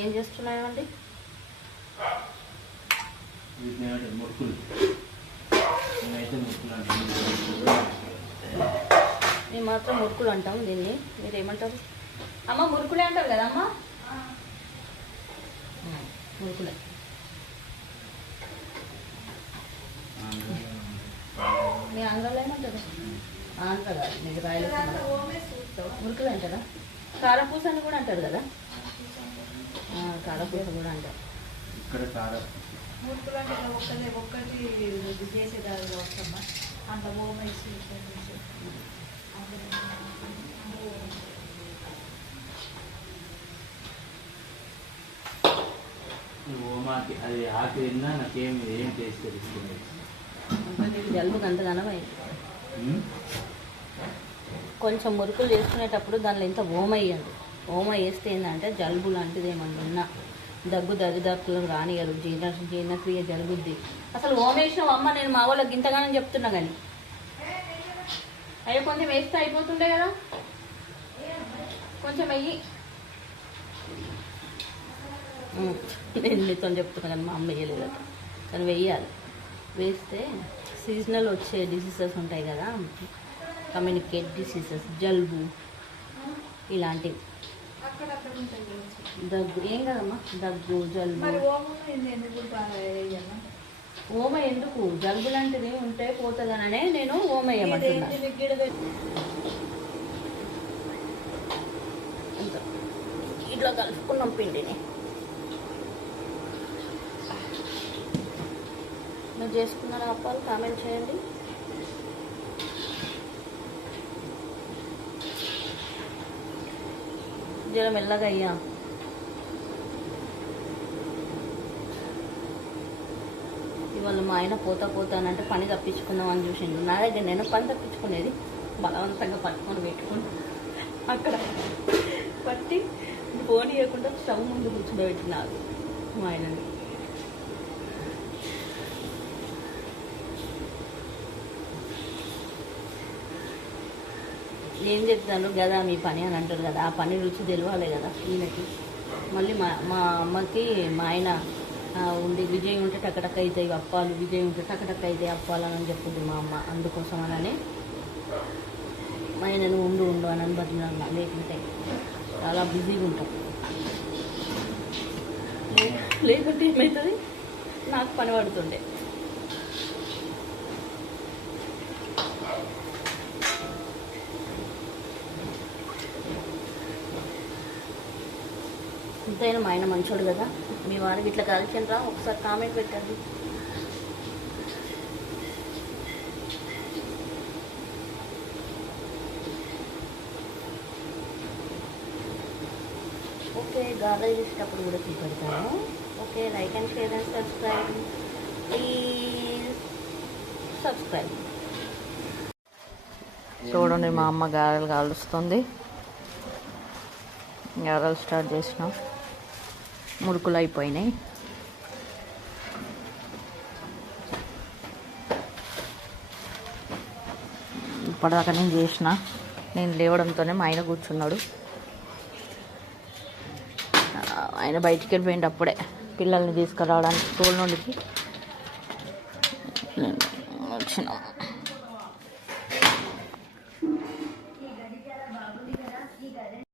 ఏం చేస్తున్నాయండి? మురుకులు. నేనైతే మురుకులు అంటాను. మేము మాత్రం మురుకులు అంటాం. దీన్ని మీరు ఏమంటారు? అమ్మ మురుకులే అంటారు కదా అమ్మ? మురుకులే. మీ ఆంధ్రాలో ఏమంటారు? ఆంధ్ర కాదు, మీకు రాయలసీమ మురుకులు అంటారా? కారపూస అని కూడా అంటారు కదా? కారపూస కూడా అంటారు. ఇక్కడ కార మురుకులు అంటే ఒక్కటి చేసేదాన్ని వస్తామా అంత ఓమేసి ఓమాకి అది ఆకు తిన్నా నాకేం ఏం టేస్ట్ తెలుస్తుంది. జలుబుకి అంతగానో కొంచెం మురుకులు చేసుకునేటప్పుడు దానిలో ఇంత ఓమ వేయండి. ఓమ వేస్తే ఏంటంటే జలుబు లాంటిది ఏమన్నా ఉన్నా దగ్గు దరిదాపులు రానియరు. జీర్ణక్రియ జరుగుద్ది. అసలు ఓమ వేసినావు అమ్మ, నేను మా వాళ్ళకి ఇంతగానో చెప్తున్నా కానీ అయ్యో కొంచెం వేస్తే అయిపోతుండే కదా, కొంచెం వెయ్యి. నేను నీతో చెప్తున్నా కానీ మా అమ్మ వేయలేదు, కానీ వెయ్యాలి. వేస్తే సీజనల్ వచ్చే డిసీజెస్ ఉంటాయి కదా, కమ్యూనికేట్ డిసీజెస్, జలుబు ఇలాంటివి, దగ్గు ఏం కదమ్మా, దగ్గు జలుబు. ఓమ ఎందుకు? జలుబు లాంటిది ఉంటే పోతుందననే నేను ఓమ వేయమంటున్నా. ఇట్లా కలుపుకున్నాం పిండిని. మీరు చేసుకున్నారా అప్పాలు? కామెంట్ చేయండి. జర మెల్లగా అయ్యా. ఇవాళ మా ఆయన పోతానంటే పని తప్పించుకుందామని చూసిండు. నా దగ్గర నేను పని తప్పించుకునేది బలవంతంగా పట్టుకొని పెట్టుకుని అక్కడ పట్టి ఫోన్ ఇవ్వకుండా స్టవ్ ముందు కూర్చోబెట్టినారు మా ఆయనని. ఏం చెప్తాను కదా మీ పని అని అంటారు కదా, ఆ పని రుచి తెలియాలి కదా ఈయనకి. మళ్ళీ మా అమ్మకి మా ఆయన ఉండి విజయ్ ఉంటే టకటక్క అవుతాయి అప్పాలు, విజయ్ ఉంటే టకటక్క అవుతాయి అప్పాలు అని చెప్తుంది మా అమ్మ. అందుకోసం అనని మా ఆయనను ఉండు అని బతికినా, లేకుంటే చాలా బిజీగా ఉంటాం. లేకుంటే ఏమవుతుంది, నాకు పని పడుతుండే. ఎంతైనా మా ఆయన మంచోడు కదా. మీ వారికి ఇట్లా కలిసినరా ఒకసారి కామెంట్ పెట్టండి. ఓకే, గార్డెన్ చేసేటప్పుడు కూడా చూపెడతాను. Okay, like and share and subscribe, please subscribe. చూడండి మా అమ్మ గారెలు కాలుస్తుంది. గారెలు స్టార్ట్ చేసినాం. మురుకులు అయిపోయినాయి. ఇప్పటిదాకా నేను చేసిన, నేను లేవడంతోనే మా ఆయన కూర్చున్నాడు. ఆయన బయటికి వెళ్ళిపోయింది అప్పుడే పిల్లల్ని తీసుకురావడానికి స్కూల్ నుండి వచ్చినాం.